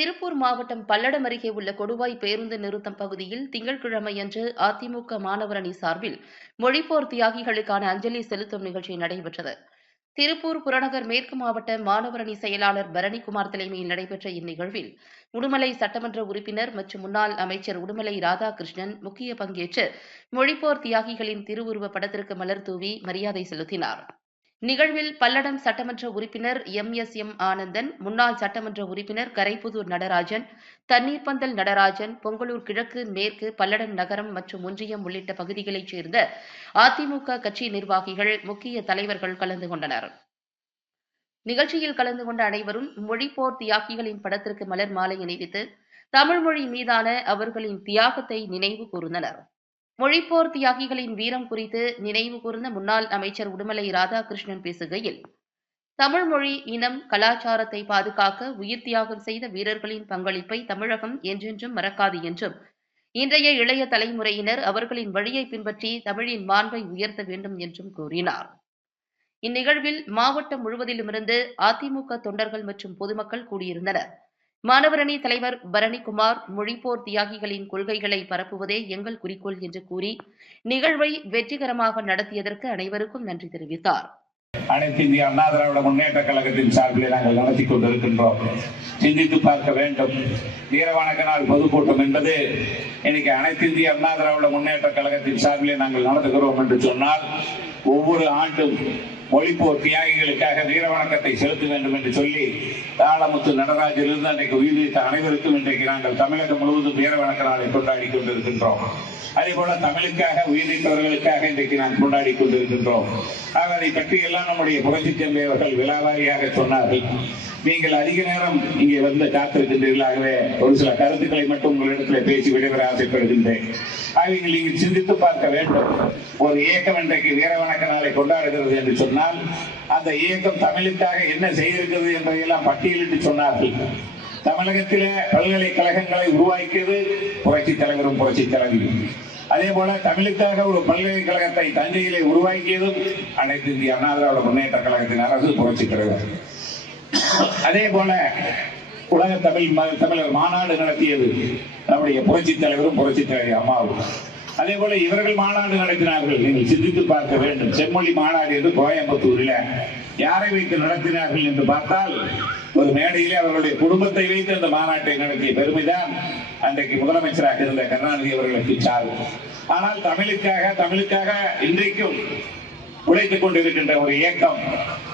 திருப்பூர் மாவட்டம் பல்லடம் அருகே உள்ள கொடுவாய் பேருந்து நிறுத்தம் பகுதியில் திங்கட்கிழமையன்று அதிமுக மாணவர் அணி சார்பில் மொழிப்போர் தியாகிகளுக்கான அஞ்சலி செலுத்தும் நிகழ்ச்சி நடைபெற்றது. திருப்பூர் புறநகர் மேற்கு மாவட்ட மாணவர் அணி செயலாளர் பரணிக்குமார் தலைமையில் நடைபெற்ற இந்நிகழ்வில் உடுமலை சட்டமன்ற உறுப்பினர் மற்றும் முன்னாள் அமைச்சர் உடுமலை ராதாகிருஷ்ணன் முக்கிய பங்கேற்று மொழிப்போர் தியாகிகளின் திருவுருவப் படத்திற்கு மலர் தூவி மரியாதை செலுத்தினார். நிகழ்வில் பல்லடம் சட்டமன்ற உறுப்பினர் எம் எஸ் எம் ஆனந்தன் முன்னாள் சட்டமன்ற உறுப்பினர் கரைப்புதூர் நடராஜன் தண்ணீர் பந்தல் நடராஜன் பொங்கலூர் கிழக்கு மேற்கு பல்லடம் நகரம் மற்றும் ஒன்றியம் உள்ளிட்ட பகுதிகளைச் சேர்ந்த அதிமுக கட்சி நிர்வாகிகள் முக்கிய தலைவர்கள் கலந்து கொண்டனர். நிகழ்ச்சியில் கலந்து கொண்ட அனைவரும் மொழிப்போர் தியாகிகளின் படத்திற்கு மலர் மாலை அணிவித்து தமிழ் மொழி மீதான அவர்களின் தியாகத்தை நினைவு கூர்ந்தனர். மொழிப்போர் தியாகிகளின் வீரம் குறித்து நினைவு கூர்ந்த முன்னாள் அமைச்சர் உடுமலை ராதாகிருஷ்ணன் பேசுகையில் தமிழ் மொழி இனம் கலாச்சாரத்தை பாதுகாக்க உயிர் தியாகம் செய்த வீரர்களின் பங்களிப்பை தமிழகம் என்றென்றும் மறக்காது என்றும் இன்றைய இளைய தலைமுறையினர் அவர்களின் வழியை பின்பற்றி தமிழின் மாண்பை உயர்த்த வேண்டும் என்றும் கூறினார். இந்நிகழ்வில் மாவட்டம் முழுவதிலுமிருந்து அதிமுக தொண்டர்கள் மற்றும் பொதுமக்கள் கூடியிருந்தனர். மாணவரணி தலைவர் பரணிக்குமார் மொழிப்போர் தியாகிகளின் கொள்கைகளை பரப்புவதே எங்கள் குறிக்கோள் என்று கூறி நிகழ்வை வெற்றிகரமாக நடத்தியதற்கு அனைவருக்கும் நன்றி தெரிவித்தார். அனைத்து இந்திய அண்ணா திராவிட முன்னேற்ற கழகத்தின் சார்பில் நாங்கள் நடத்தி கொண்டிருக்கின்றோம். சிந்தித்து பார்க்க வேண்டும். வீரவணக்க நாள் பொதுக்கூட்டம் என்பது இன்னைக்கு அனைத்து இந்திய அண்ணா திராவிட முன்னேற்ற கழகத்தின் சார்பிலே நாங்கள் நடத்துகிறோம் என்று சொன்னால் ஒவ்வொரு ஆண்டும் மொழிப்போர் தியாகிகளுக்காக வீரவணக்கத்தை செலுத்த வேண்டும் என்று சொல்லி தாளமுத்து நடராஜிலிருந்து அன்றைக்கு உயிரிழந்த அனைவருக்கும் இன்றைக்கு நாங்கள் தமிழகம் முழுவதும் வீரவணக்க நாளை கொண்டாடி கொண்டிருக்கின்றோம். அதே போல தமிழுக்காக உயிரிழந்தவர்களுக்காக இன்றைக்கு நாம் கொண்டாடி கொண்டிருக்கின்றோம். ஆக அதை பற்றி எல்லாம் நம்முடைய புரட்சி தம்பி அவர்கள் விலாவாரியாக சொன்னார்கள். நீங்கள் அதிக நேரம் இங்கே வந்து காத்திருக்கின்றீர்களாகவே ஒரு சில கருத்துக்களை மட்டும் உங்களிடத்தில் பேசி விடைபெற ஆசைப்படுகின்றேன். ஆக நீங்கள் சிந்தித்து பார்க்க வேண்டும். ஒரு இயக்கம் இன்றைக்கு வீர வணக்க நாளை கொண்டாடுகிறது என்று சொன்னால் அந்த இயக்கம் தமிழுக்காக என்ன செய்திருக்கிறது என்பதையெல்லாம் பட்டியலிட்டு சொன்னார்கள். தமிழகத்தில பல்கலைக்கழகங்களை உருவாக்கியது புரட்சி தலைவரும் புரட்சி தலைவியும் அதே போல தமிழுக்காக ஒரு பல்கலைக்கழகத்தை தஞ்சையிலே உருவாக்கியதும் அனைத்து இந்திய அண்ணா திராவிட முன்னேற்ற கழகத்தின் அரசு புரட்சி தலைவர். அதே போல உலக தமிழ் தமிழர் மாநாடு நடத்தியது நம்முடைய புரட்சி தலைவரும் புரட்சி தலைவர் அம்மாவும். அதே போல இவர்கள் மாநாடு நடத்தினார்கள். நீங்கள் சிந்தித்து பார்க்க வேண்டும். செம்மொழி மாநாடு என்று கோயம்புத்தூரில் யாரை வைத்து நடத்தினார்கள் என்று பார்த்தால் ஒரு மேடையிலே அவர்களுடைய குடும்பத்தை வைத்து அந்த மாநாட்டை நடத்திய பெருமைதான் அன்றைக்கு முதலமைச்சராக இருந்த கருணாநிதி அவர்களுக்கு சார்பு ஆனால் தமிழுக்காக தமிழுக்காக இன்றைக்கும் உழைத்துக் கொண்டிருக்கின்ற ஒரு இயக்கம்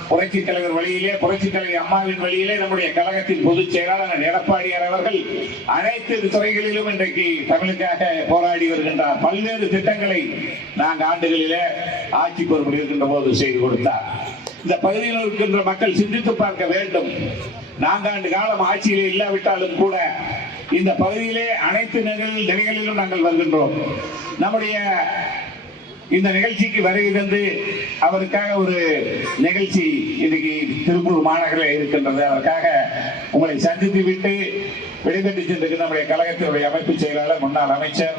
புரட்சி தலைவர் வழியிலே புரட்சி தலைவர் அம்மாவின் வழியிலே நம்முடைய கழகத்தின் பொதுச் செயலாளர் எடப்பாடியார் அவர்கள் அனைத்து துறைகளிலும் இன்றைக்கு தமிழுக்காக போராடி வருகின்றார். பல்வேறு திட்டங்களை நான்கு ஆண்டுகளிலே ஆட்சி பொறுப்பில் இருக்கின்ற போது செய்து கொடுத்தார். இந்த பகுதியில் இருக்கின்ற மக்கள் சிந்தித்து பார்க்க வேண்டும். நான்காண்டு காலம் ஆட்சியிலே இல்லாவிட்டாலும் கூட இந்த பகுதியிலே அனைத்து நிலைகளிலும் நாங்கள் வருகின்றோம். நம்முடைய இந்த நிகழ்ச்சிக்கு வருகை தந்து அவருக்காக ஒரு நிகழ்ச்சி இன்னைக்கு திருப்பூர் மாநகரில் இருக்கின்றது. அதற்காக உங்களை சந்தித்து விட்டு விடைபெற்று சென்றிருக்கிற நம்முடைய கழகத்தினுடைய அமைப்பு செயலாளர் முன்னாள் அமைச்சர்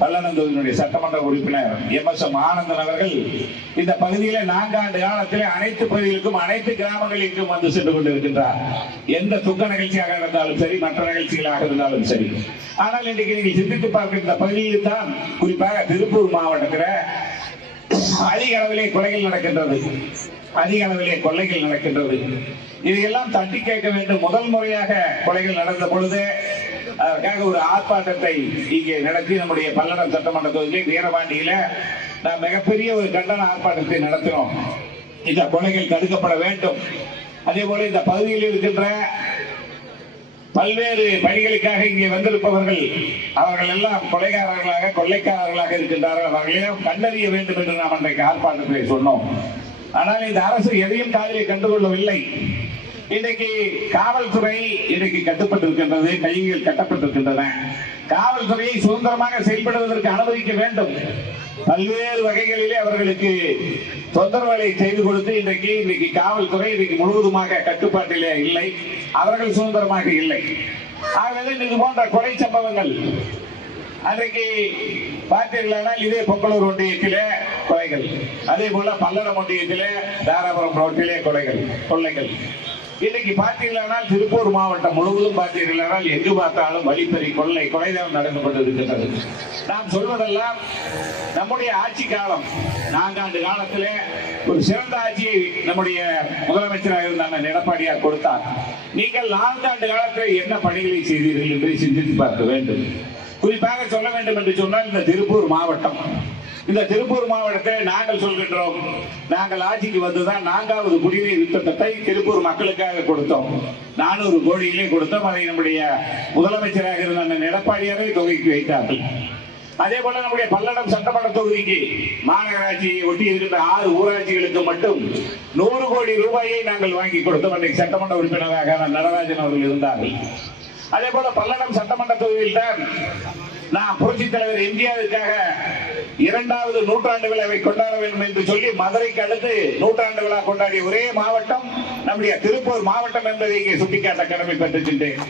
பல்லநந்தூரினுடைய சட்டமன்ற உறுப்பினர் எம் எஸ் எம் ஆனந்தன் அவர்கள் இந்த பகுதியில நான்காண்டு காலத்தில் அனைத்து பகுதிகளுக்கும் அனைத்து கிராமங்களுக்கும் வந்து சென்று கொண்டிருக்கின்றார். எந்த துக்க நிகழ்ச்சியாக இருந்தாலும் சரி மற்ற நிகழ்ச்சிகளாக இருந்தாலும் சரி. ஆனால் இன்றைக்கு நீங்கள் சிந்தித்து பார்க்கின்ற பகுதியில் தான் குறிப்பாக திருப்பூர் மாவட்டத்தில் அதிக அளவிலே கொலைகள் நடக்கின்றது. அதிக அளவிலே கொள்ளைகள் நடக்கின்றது. இதையெல்லாம் தட்டி கேட்க வேண்டும். முதல் முறையாக கொலைகள் நடந்த பொழுது அதற்காக ஒரு ஆர்ப்பாட்டத்தை இங்கே நடத்தி நம்முடைய பல்லடம் சட்டமன்ற தொகுதியிலே வீரபாண்டியில நாம் மிகப்பெரிய ஒரு கண்டன ஆர்ப்பாட்டத்தை நடத்தினோம். இந்த கொலைகள் தடுக்கப்பட வேண்டும். அதே போல இந்த பகுதியில் இருக்கின்ற பல்வேறு பணிகளுக்காக இங்கே வந்திருப்பவர்கள் அவர்கள் எல்லாம் கொலைகாரர்களாக கொள்ளைக்காரர்களாக இருக்கின்றார்கள். அவர்களையும் கண்டறிய வேண்டும் என்று நாம் அன்றைக்கு ஆர்ப்பாட்டத்தை சொன்னோம். ஆனால் இந்த அரசு எதையும் காதலை கண்டுகொள்ளவில்லை. இன்றைக்கு காவல்துறை இன்றைக்கு கட்டுப்பட்டிருக்கின்றது கைகள் கட்டப்பட்டிருக்கின்றன. காவல்துறையை சுதந்திரமாக செயல்படுவதற்கு அனுமதிக்க வேண்டும். பல்வேறு வகைகளிலே அவர்களுக்கு தொந்தரவுகளை செய்து கொடுத்து இன்றைக்கு இன்றைக்கு காவல்துறை இன்றைக்கு முழுவதுமாக கட்டுப்பாட்டிலே இல்லை. அவர்கள் சுதந்திரமாக இல்லை. ஆகவே இது போன்ற கொலை சம்பவங்கள் அன்றைக்கு பார்த்தீர்களானால் இதே பொங்கலூர் ஒன்றியத்திலே கொலைகள். அதே போல பல்லடம் ஒன்றியத்திலே தாராபுரம் ரோட்டிலே கொலைகள் கொள்ளைகள். இன்னைக்கு பார்த்தீர்களானால் திருப்பூர் மாவட்டம் முழுவதும் பார்த்தீர்களானால் எங்கு பார்த்தாலும் வழிப்பறி கொள்ளை கொலைதான் நடந்து கொண்டிருக்கின்றது நாம் சொல்வதெல்லாம் நம்முடைய ஆட்சி காலம் நான்காண்டு காலத்திலே ஒரு சிறந்த ஆட்சியை நம்முடைய முதலமைச்சராக இருந்தாங்க எடப்பாடியார் கொடுத்தார். நீங்கள் நான்காண்டு காலத்தில் என்ன பணிகளை செய்தீர்கள் என்று சிந்தித்து பார்க்க வேண்டும். குறிப்பாக சொல்ல வேண்டும் என்று சொன்னால் இந்த திருப்பூர் மாவட்டம் இந்த திருப்பூர் மாவட்டத்தை நாங்கள் சொல்கின்றோம் நாங்கள் ஆட்சிக்கு வந்துதான் நான்காவது குடிநீர் திட்டத்தை திருப்பூர் மக்களுக்காக கொடுத்தோம். நானூறு கோடியிலே கொடுத்தோம். அதை நம்முடைய முதலமைச்சராக இருந்த அண்ணன் எடப்பாடியாரை தொகைக்கு வைத்தார்கள். அதே போல நம்முடைய பல்லடம் சட்டமன்ற தொகுதிக்கு மாநகராட்சியை ஒட்டி இருக்கின்ற ஆறு ஊராட்சிகளுக்கு மட்டும் நூறு கோடி ரூபாயை நாங்கள் வாங்கி கொடுத்தோம். அன்றைக்கு சட்டமன்ற உறுப்பினராக நடராஜன் அவர்கள் இருந்தார்கள். அதே போல பல்லடம் சட்டமன்ற தொகுதியில் தான் நான் புரட்சி தலைவர் எம்ஜிஆருக்காக இரண்டாவது நூற்றாண்டு விழாவை கொண்டாட வேண்டும் என்று சொல்லி மதுரைக்கு அடுத்து நூற்றாண்டு விழா கொண்டாடிய ஒரே மாவட்டம் நம்முடைய திருப்பூர் மாவட்டம் என்பதை இங்கே சுட்டிக்காட்ட கடமைப்பட்டிருக்கின்றேன்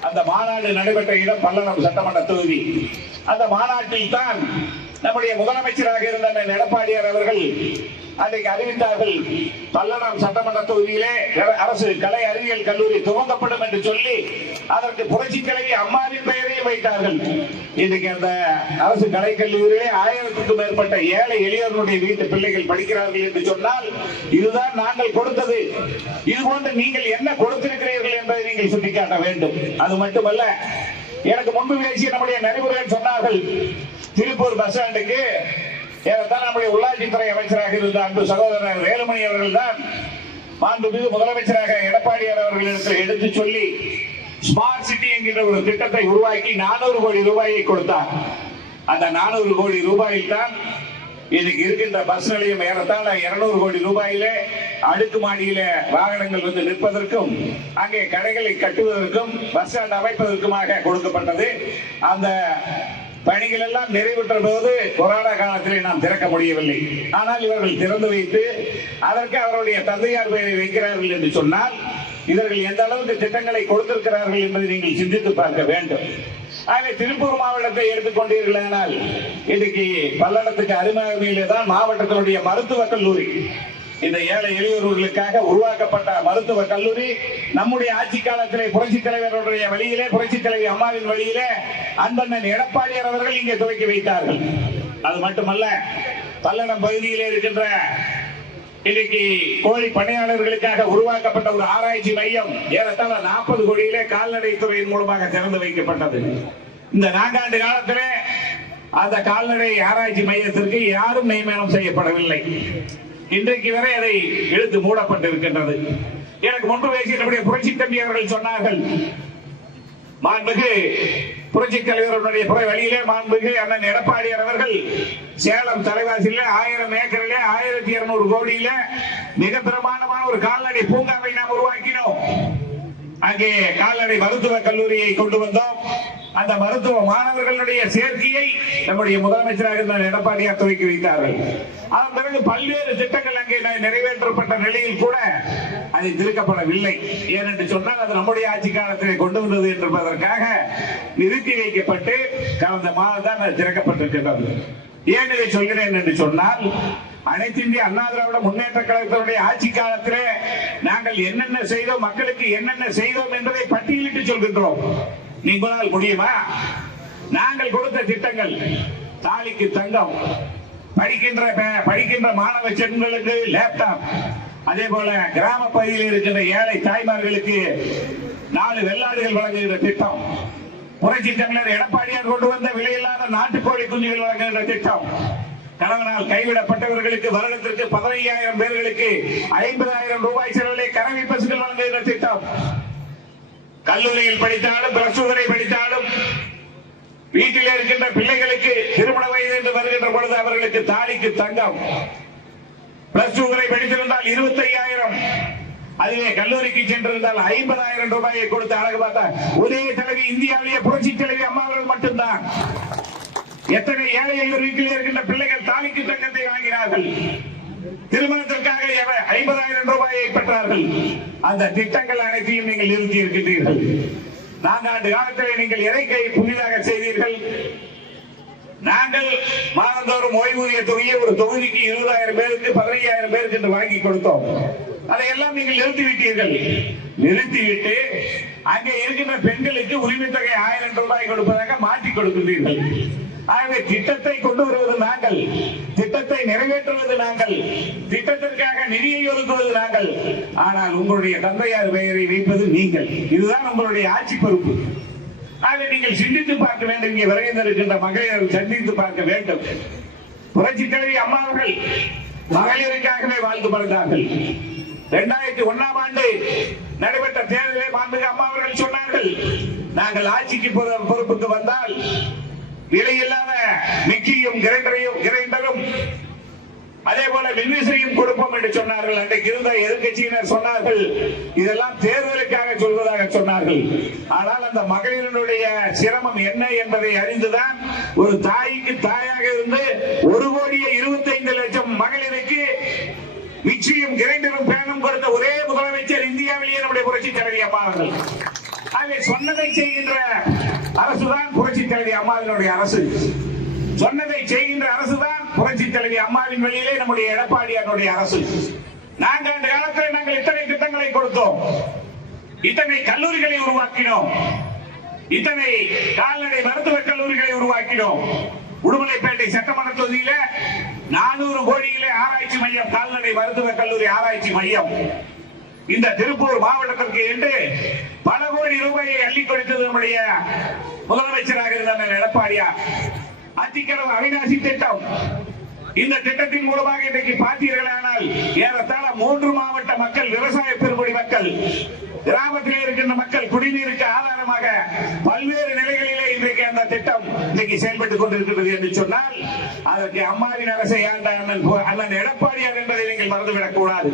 அந்த மாநாடு நடைபெற்ற இடம் பல்லடம் சட்டமன்ற தொகுதி. அந்த மாநாட்டில் தான் நம்முடைய முதலமைச்சராக இருந்த எடப்பாடியார் அவர்கள் அன்றைக்கு அறிவித்தார்கள் பல்லடம் சட்டமன்ற தொகுதியிலே அரசு கலை அறிவியல் கல்லூரி துவங்கப்படும் என்று சொல்லி அதற்கு புரட்சி தலைவி அம்மாவின் பெயர் வைத்தார்கள். இன்னைக்கு அந்த அரசு கலைக்கல்லூரியிலே ஆயிரத்துக்கும் மேற்பட்ட ஏழை எளியோர்களுடைய வீட்டு பிள்ளைகள் படிக்கிறார்கள் என்று சொன்னால் இதுதான் நாங்கள் கொடுத்தது. இது போன்று நீங்கள் என்ன கொடுத்திருக்கிறீர்கள் என்பதை நீங்கள் சுட்டிக்காட்ட வேண்டும். அது மட்டுமல்ல எனக்கு முன்பு பேசிய நம்முடைய நடைமுறைகள் சொன்னார்கள் திருப்பூர் பஸ் ஸ்டாண்டுக்கு ஏறத்தான் நம்முடைய உள்ளாட்சித்துறை அமைச்சராக இருந்த அன்பு சகோதரர் வேலுமணி அவர்கள் தான் மாண்புமிகு முதலமைச்சராக எடப்பாடியார் அவர்களிடத்தில் எடுத்து சொல்லி ஸ்மார்ட் சிட்டி என்கிற ஒரு திட்டத்தை உருவாக்கி நானூறு கோடி ரூபாயை கொடுத்தார். அந்த நானூறு கோடி ரூபாயில் தான் இன்னைக்கு இருக்கின்ற பஸ் நிலையம் ஏறத்தாழ இருநூறு கோடி ரூபாயிலே அடுக்குமாடியில வாகனங்கள் வந்து நிற்பதற்கும் அங்கே கடைகளை கட்டுவதற்கும் பஸ் ஸ்டாண்ட் அமைப்பதற்குமாக கொடுக்கப்பட்டது. அந்த பணிகள் எல்லாம் நிறைவேற்ற போது கொரோனா காலத்திலே நாம் திறக்க முடியவில்லை. ஆனால் இவர்கள் திறந்து வைத்து அதற்கு அவருடைய தந்தையார் பெயரை வைக்கிறார்கள் என்று சொன்னால் இவர்கள் எந்த அளவுக்கு திட்டங்களை கொடுத்திருக்கிறார்கள் என்பதை நீங்கள் சிந்தித்து பார்க்க வேண்டும். ஆகவே திருப்பூர் மாவட்டத்தை எடுத்துக்கொண்டீர்களானால் இன்றைக்கு பல்லடத்துக்கு அருமையிலே தான் மாவட்டத்தினுடைய மருத்துவக் கல்லூரி. இந்த ஏழை எளியோர்களுக்காக உருவாக்கப்பட்ட மருத்துவ கல்லூரி. நம்முடைய ஆட்சி காலத்திலே புரட்சி தலைவருடைய வழியிலே புரட்சி தலைவி அம்மாவின் வழியிலே அன்பண்ணன் எடப்பாடியார் அவர்கள் இங்கே துவக்கி வைத்தார்கள். அது மட்டுமல்ல பல்லடம் பகுதியிலே இருக்கின்ற இன்னைக்கு கோழி பணியாளர்களுக்காக உருவாக்கப்பட்ட ஒரு ஆராய்ச்சி மையம் ஏறத்தாழ நாற்பது கோடியிலே கால்நடை துறையின் மூலமாக திறந்து வைக்கப்பட்டது. இந்த நான்காண்டு காலத்திலே அந்த கால்நடை ஆராய்ச்சி மையத்திற்கு யாரும் நியமனம் செய்யப்படவில்லை. இன்றைக்கு வரை அதை இழுத்து மூடப்பட்டிருக்கின்றது. எனக்கு முன்பு பேசிய புரட்சி தம்பி அவர்கள் சொன்னார்கள் மாண்புமிகு புரட்சி தலைவருடைய புற வழியிலே மாண்புமிகு அண்ணன் எடப்பாடியார் அவர்கள் சேலம் தலைவாசியில ஆயிரம் ஏக்கரிலே ஆயிரத்தி இருநூறு கோடியில மிக பிரமாண்டமான ஒரு கால்நடை பூங்காவை நாம் உருவாக்கினோம். அங்கே கால்நடை மருத்துவ கல்லூரியை கொண்டு வந்தோம். அந்த மருத்துவ மாணவர்களுடைய சேர்க்கையை நம்முடைய முதலமைச்சராக இருந்த எடப்பாடியார் துவக்கி வைத்தார்கள். அதன் பிறகு பல்வேறு திட்டங்கள் அங்கே நிறைவேற்றப்பட்ட நிலையில் கூட அது திருக்கப்படவில்லை. ஏனென்று சொன்னால் அது நம்முடைய ஆட்சி காலத்திலே கொண்டு வந்தது என்பதற்காக நிறுத்தி வைக்கப்பட்டு கடந்த மாதம் தான் அது திறக்கப்பட்டிருக்கிறது. ஏன் இதை சொல்கிறேன் என்று சொன்னால் அனைத்து இந்திய அண்ணா திராவிட முன்னேற்ற கழகத்தினுடைய ஆட்சி காலத்திலே நாங்கள் என்னென்ன செய்தோம் மக்களுக்கு என்னென்ன செய்தோம் என்பதை பட்டியலிட்டு சொல்கின்றோம். நீங்களால் முடியுமா? நாங்கள் கொடுத்த திட்டங்கள் தாலிக்கு தங்கம் படிக்கின்ற படிக்கின்ற மாணவ செல்வங்களுக்கு லேப்டாப் அதே போல கிராம பகுதியில் இருக்கின்ற ஏழை தாய்மார்களுக்கு நாலு வெள்ளாடுகள் வழங்குகின்ற திட்டம். புரட்சி தமிழர் எடப்பாடியார் கொண்டு வந்த விலையில்லாத நாட்டுக்கோழி குஞ்சுகள் வழங்குகின்ற திட்டம். கணவனால் கைவிடப்பட்டவர்களுக்கு வருடத்திற்கு பதினையாயிரம் பேர்களுக்கு ஐம்பதாயிரம் ரூபாய் செலவிலே கறவை பசுகள் வழங்குகின்ற திட்டம். கல்லூரியில் படித்தாலும் பிரசுவரை படித்தாலும் வீட்டில் இருக்கின்ற பிள்ளைகளுக்கு திருமண வயது என்று வருகின்ற பொழுது அவர்களுக்கு தாலிக்கு தங்கம். பிளஸ் டூ வரை படித்திருந்தால் இருபத்தி ஐயாயிரம் அதுவே கல்லூரிக்கு சென்றிருந்தால் ஐம்பதாயிரம் ரூபாயை கொடுத்து அழகு பார்த்தா ஒரே தலைவி இந்தியாவிலேயே புரட்சி தலைவி அம்மாவர்கள் மட்டும்தான். எத்தனை ஏழை எங்கள் வீட்டில் இருக்கின்ற பிள்ளைகள் தாலிக்கு தங்கத்தை வாங்கினார்கள். திருமணத்திற்காக ஐம்பதாயிரம் ரூபாயை பெற்றார்கள். அந்த திட்டங்கள் அனைத்தையும் நீங்கள் நிறுத்தி இருக்கின்றீர்கள் நான்காண்டு காலத்தில் நீங்கள் எதை கை புதிதாக செய்தீர்கள்? நாங்கள் மாதந்தோறும் ஓய்வூதிய தொகையை ஒரு தொகுதிக்கு இருபதாயிரம் பேருக்கு பதினையாயிரம் பேருக்கு என்று வாங்கி கொடுத்தோம். அதையெல்லாம் நீங்கள் நிறுத்திவிட்டீர்கள். நிறுத்திவிட்டு அங்கே இருக்கின்ற பெண்களுக்கு உரிமை தொகை ஆயிரம் ரூபாய் கொடுப்பதாக மாற்றி கொடுக்கிறீர்கள் ஆகவே திட்டத்தை கொண்டு வருவது நாங்கள். திட்டத்தை நிறைவேற்றுவது நாங்கள். திட்டத்திற்காக நிதியை ஒதுக்குவது நாங்கள். ஆனால் உங்களுடைய தந்தையார் பெயரை வைப்பது நீங்கள். இதுதான் உங்களுடைய ஆட்சி பொறுப்பு. ஆக நீங்கள் சிந்தித்து பார்க்க வேண்டும். இங்கே விரைந்திருக்கின்ற மகளிர் சந்தித்து பார்க்க வேண்டும். புரட்சி தலைவி அம்மா அவர்கள் மகளிருக்காகவே வாழ்ந்து மறந்தார்கள் இரண்டாயிரத்தி ஒன்னாம் ஆண்டு நடைபெற்ற தேர்தலை மாண்புமிகு அம்மா அவர்கள் சொன்னார்கள் நாங்கள் ஆட்சிக்கு பொறு- பொறுப்புக்கு வந்தால் விலையில்லாத மிக்கியும் கிரைண்டரையும் கிரைண்டரும் அதே போல மின்விசையும் கொடுப்போம் என்று சொன்னார்கள். அன்றைக்கு இருந்த எதிர்க்கட்சியினர் சொன்னார்கள் இதெல்லாம் தேர்தலுக்காக சொல்வதாக சொன்னார்கள். ஆனால் அந்த மகளிரினுடைய சிரமம் என்ன என்பதை அறிந்துதான் ஒரு தாய்க்கு தாயாக இருந்து ஒரு கோடியே இருபத்தைந்து லட்சம் மகளிருக்கு மிச்சியும் கிரைண்டரும் பேனும் கொடுத்த ஒரே முதலமைச்சர் இந்தியாவிலேயே நம்முடைய புரட்சி தலைவியப்பார்கள் அம்மா ஆகவே சொன்னதை செய்கின்ற அரசுதான் புரட்சி தலைவி அம்மாவினுடைய அரசு. சொன்னதை செய்கின்ற அரசுதான் புரட்சி தலைவி அம்மாவின் வழியிலே நம்முடைய எடப்பாடியாருடைய அரசு. நாங்கள் அந்த காலத்தில் நாங்கள் இத்தனை திட்டங்களை கொடுத்தோம். இத்தனை கல்லூரிகளை உருவாக்கினோம். இத்தனை கால்நடை மருத்துவ கல்லூரிகளை உருவாக்கினோம். உடுமலைப்பேட்டை சட்டமன்ற தொகுதியில நானூறு கோடியிலே ஆராய்ச்சி மையம் கால்நடை மருத்துவ கல்லூரி ஆராய்ச்சி மையம். இந்த திருப்பூர் மாவட்டத்திற்கு என்று பல கோடி ரூபாயை அள்ளி கொடுத்தது நம்முடைய முதலமைச்சராக இருந்த எடப்பாடியார். அத்திக்கடவு அவிநாசி திட்டம். இந்த திட்டத்தின் மூலமாக இன்றைக்கு பார்த்தீர்களானால் ஏறத்தாழ மூன்று மாவட்ட மக்கள் விவசாய பெருங்குடி மக்கள் கிராமத்தில் இருக்கின்ற மக்கள் குடிநீருக்கு ஆதாரமாக பல்வேறு நிலைகளிலே இன்றைக்கு அந்த திட்டம் இன்றைக்கு செயல்பட்டுக் கொண்டிருக்கிறது என்று சொன்னால் அதற்கு அம்மாவின் அரசை ஆண்ட அண்ணன் அண்ணன் எடப்பாடியார் என்பதை நீங்கள் மறந்துவிடக் கூடாது.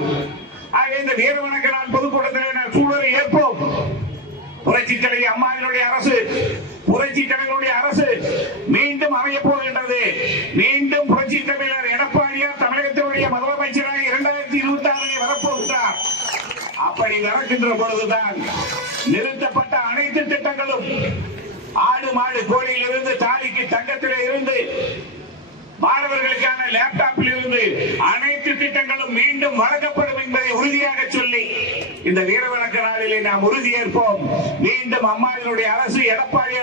ஆக இந்த வீர வணக்க நாள் பொதுக்கூட்டத்தில் சூழலை ஏற்போம்? புரட்சி தலைவி அம்மாவினுடைய அரசு புரட்சி தலைவருடைய அரசு மீண்டும் அமைய போகின்றது. மீண்டும் புரட்சி தலைவர் எடப்பாடியார் தமிழகத்தினுடைய முதலமைச்சராக இரண்டாயிரத்தி இருபத்தி ஆறில் வரப்போகிறார். அப்படி நடக்கின்ற பொழுதுதான் நிறுத்தப்பட்ட அனைத்து திட்டங்களும் ஆடு மாடு கோழியிலிருந்து தாலிக்கு தங்கத்தில் இருந்து மாணவர்களுக்கான லேப்டாப்பில் இருந்து அனைத்து திட்டங்களும் மீண்டும் வழங்கப்படும் என்பதை உறுதியாக சொல்லி இந்த வீரவணக்க நாளிலே நாம் உறுதியேற்போம் மீண்டும் அம்மாவினுடைய அரசு எடப்பாடியார்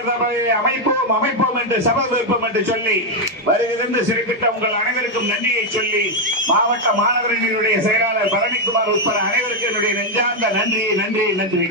அமைப்போம் அமைப்போம் என்று சபதேற்போம் என்று சொல்லி வருகிறது சிறைப்பிட்ட உங்கள் அனைவருக்கும் நன்றியை சொல்லி மாவட்ட மாணவர்களுடைய செயலாளர் பழனிக்குமார் உட்பட அனைவருக்கும் என்னுடைய நெஞ்சார்ந்த நன்றி நன்றி நன்றி